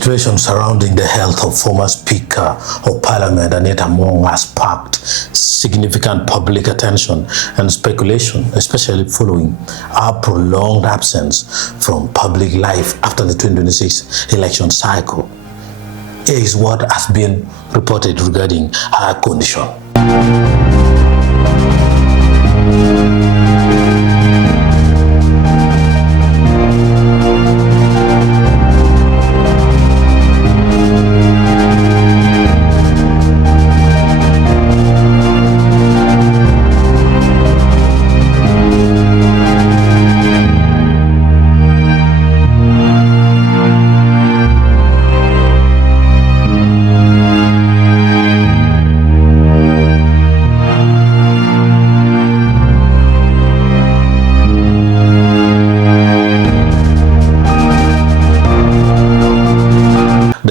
situation surrounding the health of former Speaker of Parliament Anita has sparked significant public attention and speculation, especially following our prolonged absence from public life after the 2026 election cycle. Here is what has been reported regarding her condition.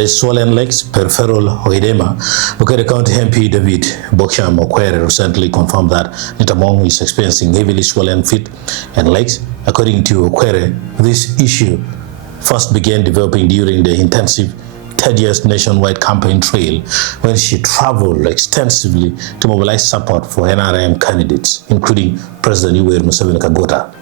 Swollen legs, peripheral edema. Baganda County MP David Bakwere recently confirmed that Anita is experiencing heavily swollen feet and legs. According to Bakwere, this issue first began developing during the intensive third year's nationwide campaign trail when she traveled extensively to mobilize support for NRM candidates, including President Yoweri Museveni Kagota.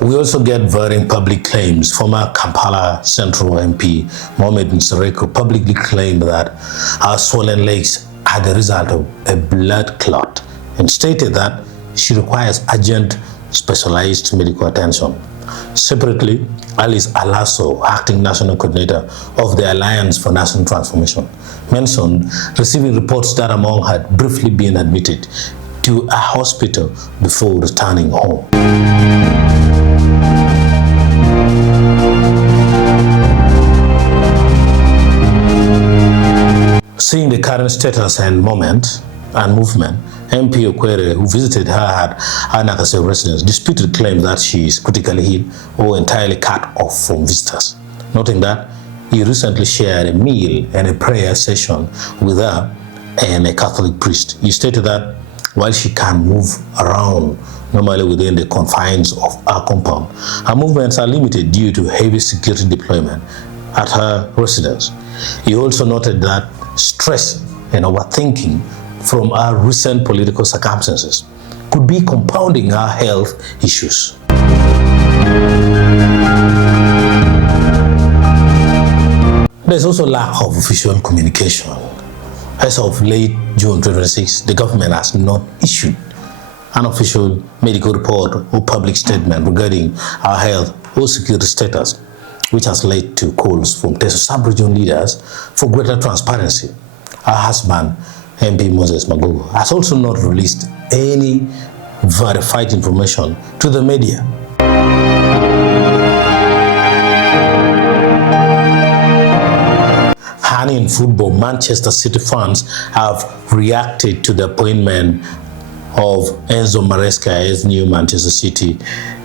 We also get varying public claims. Former Kampala Central MP Mohamed Nsireko publicly claimed that her swollen legs are the result of a blood clot and stated that she requires urgent specialized medical attention. Separately, Alice Alaso, acting national coordinator of the Alliance for National Transformation, mentioned receiving reports that Among had briefly been admitted to a hospital before returning home. Seeing the current status and movement, MP Bakwere, who visited her at Anakase residence, disputed claims that she is critically ill or entirely cut off from visitors, noting that he recently shared a meal and a prayer session with her and a Catholic priest. He stated that while she can move around normally within the confines of her compound, her movements are limited due to heavy security deployment at her residence. He also noted that stress and overthinking from our recent political circumstances could be compounding our health issues. There's also lack of official communication. As of late June 2026, the government has not issued an official medical report or public statement regarding our health or security status, which has led to calls from Iteso sub-region leaders for greater transparency. Her husband, MP Moses Magogo, has also not released any verified information to the media. In football, Manchester City fans have reacted to the appointment of Enzo Maresca as new Manchester City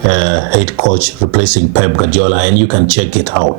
head coach, replacing Pep Guardiola, and you can check it out.